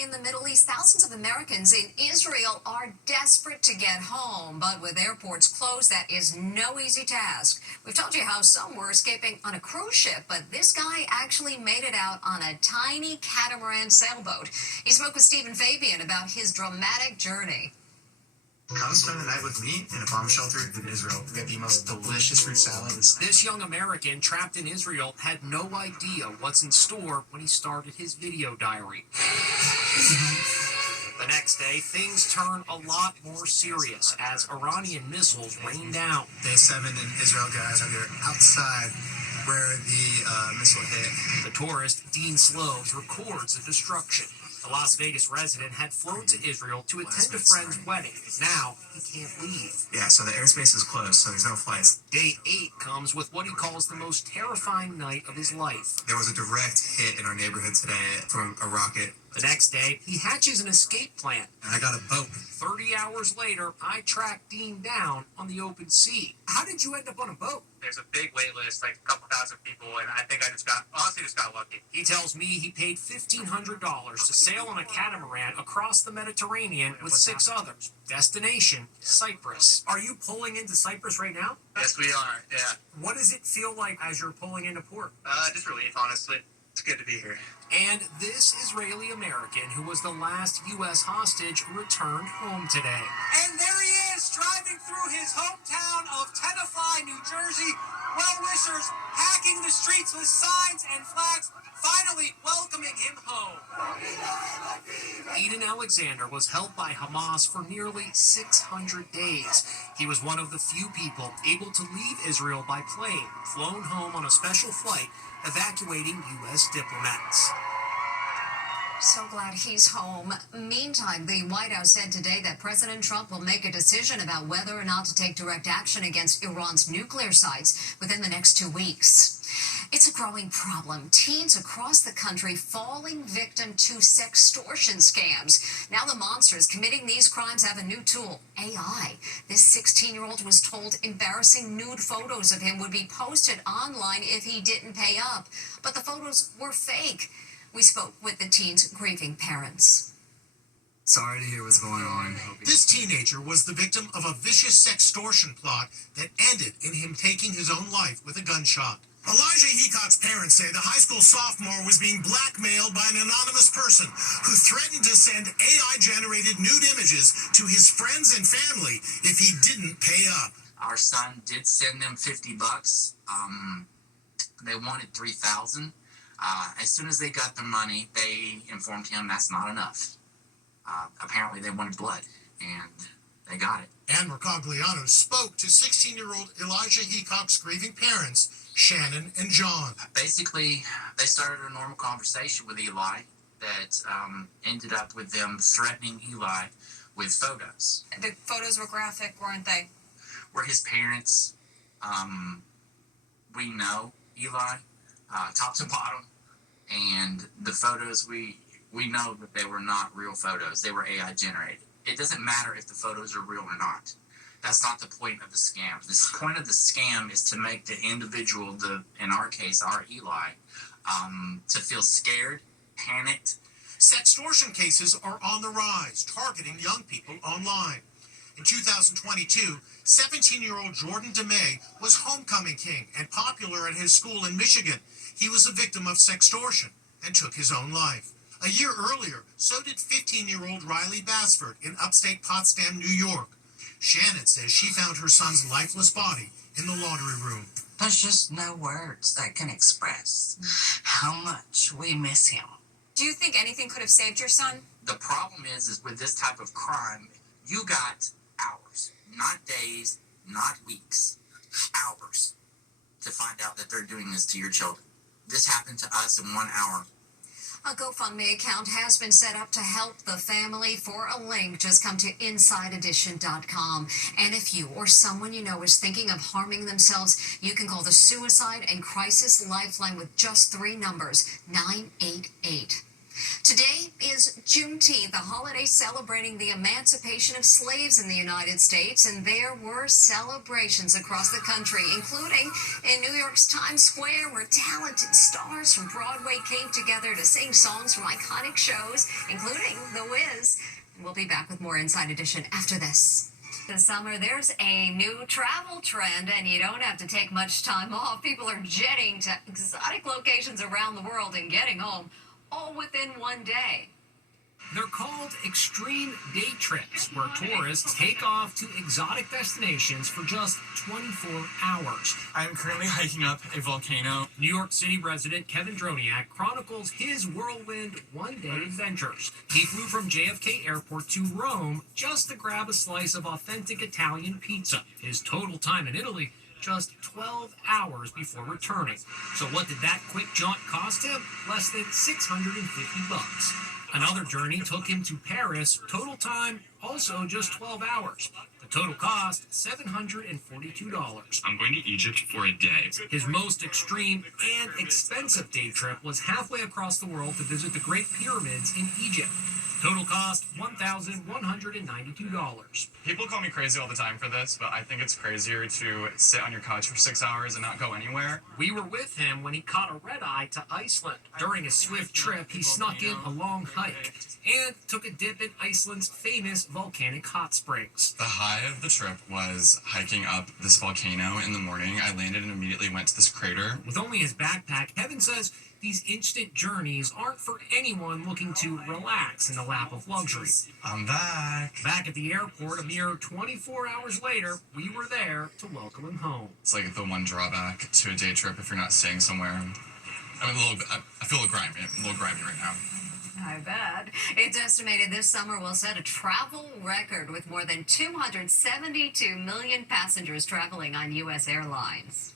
In the Middle East, thousands of Americans in Israel are desperate to get home, but with airports closed, that is no easy task. We've told you how some were escaping on a cruise ship, but this guy actually made it out on a tiny catamaran sailboat. He spoke with Stephen Fabian about his dramatic journey. Come spend the night with me in a bomb shelter in Israel. We get the most delicious fruit salad. This young American trapped in Israel had no idea what's in store when he started his video diary. The next day, things turn a lot more serious as Iranian missiles rain down. Day 7 in Israel, guys. We are outside where the missile hit. The tourist, Dean Sloves, records the destruction. The Las Vegas resident had flown to Israel to attend a friend's wedding. Now, he can't leave. Yeah, so the airspace is closed, so there's no flights. Day 8 comes with what he calls the most terrifying night of his life. There was a direct hit in our neighborhood today from a rocket. The next day, he hatches an escape plan. And I got a boat. 30 hours later, I tracked Dean down on the open sea. How did you end up on a boat? There's a big wait list, like a couple thousand people, and I think I just got lucky. He tells me he paid $1,500 to sail on a catamaran across the Mediterranean with 6 others. Destination, Cyprus. Are you pulling into Cyprus right now? Yes, we are, yeah. What does it feel like as you're pulling into port? Just relief, honestly. It's good to be here. And this Israeli American, who was the last U.S. hostage, returned home today. And there he is, driving through his hometown of Tenafly, New Jersey. Well-wishers packing the streets with signs and flags, finally welcoming him home. Eden Alexander was held by Hamas for nearly 600 days. He was one of the few people able to leave Israel by plane, flown home on a special flight, evacuating U.S. diplomats. So glad he's home. Meantime, the White House said today that President Trump will make a decision about whether or not to take direct action against Iran's nuclear sites within the next 2 weeks. It's a growing problem. Teens across the country falling victim to sextortion scams. Now the monsters committing these crimes have a new tool, AI. This 16-year-old was told embarrassing nude photos of him would be posted online if he didn't pay up. But the photos were fake. We spoke with the teen's grieving parents. Sorry to hear what's going on. This teenager was the victim of a vicious sextortion plot that ended in him taking his own life with a gunshot. Elijah Heacock's parents say the high school sophomore was being blackmailed by an anonymous person who threatened to send AI-generated nude images to his friends and family if he didn't pay up. Our son did send them $50. They wanted $3,000. As soon as they got the money, they informed him that's not enough. Apparently they wanted blood, and they got it. Ann Mercogliano spoke to 16-year-old Elijah Heacock's grieving parents, Shannon and John. Basically, they started a normal conversation with Eli that ended up with them threatening Eli with photos. The photos were graphic, weren't they? We're his parents. We know Eli, top to bottom. And the photos, we know that they were not real photos. They were AI generated. It doesn't matter if the photos are real or not. That's not the point of the scam. The point of the scam is to make the individual, in our case, our Eli, to feel scared, panicked. Sextortion cases are on the rise, targeting young people online. In 2022, 17-year-old Jordan DeMay was homecoming king and popular at his school in Michigan. He was a victim of sextortion and took his own life. A year earlier, so did 15-year-old Riley Basford in upstate Potsdam, New York. Shannon says she found her son's lifeless body in the laundry room. There's just no words that can express how much we miss him. Do you think anything could have saved your son? The problem is with this type of crime, you got hours, not days, not weeks, hours to find out that they're doing this to your children. This happened to us in 1 hour. A GoFundMe account has been set up to help the family. For a link, just come to InsideEdition.com. And if you or someone you know is thinking of harming themselves, you can call the Suicide and Crisis Lifeline with just 3 numbers, 988. Today is Juneteenth, a holiday celebrating the emancipation of slaves in the United States, and there were celebrations across the country, including in New York's Times Square, where talented stars from Broadway came together to sing songs from iconic shows, including The Wiz. We'll be back with more Inside Edition after this. This summer, there's a new travel trend, and you don't have to take much time off. People are jetting to exotic locations around the world and getting home all within one day. They're called extreme day trips, where tourists take off to exotic destinations for just 24 hours. I'm currently hiking up a volcano. New York City resident Kevin Droniak chronicles his whirlwind one-day adventures. He flew from JFK Airport to Rome just to grab a slice of authentic Italian pizza. His total time in Italy, just 12 hours before returning. So what did that quick jaunt cost him? Less than $650. Another journey took him to Paris. Total time, also just 12 hours. The total cost, $742. I'm going to Egypt for a day. His most extreme and expensive day trip was halfway across the world to visit the Great Pyramids in Egypt. Total cost, $1,192. People call me crazy all the time for this, but I think it's crazier to sit on your couch for 6 hours and not go anywhere. We were with him when he caught a red-eye to Iceland. During a swift trip, he snuck in a long hike and took a dip in Iceland's famous volcanic hot springs. The high of the trip was hiking up this volcano in the morning. I landed and immediately went to this crater. With only his backpack, Kevin says these instant journeys aren't for anyone looking to relax in the lap of luxury. I'm back. Back at the airport, a mere 24 hours later, we were there to welcome him home. It's like the one drawback to a day trip if you're not staying somewhere. I feel a little grimy right now. I bet. It's estimated this summer will set a travel record with more than 272 million passengers traveling on U.S. airlines.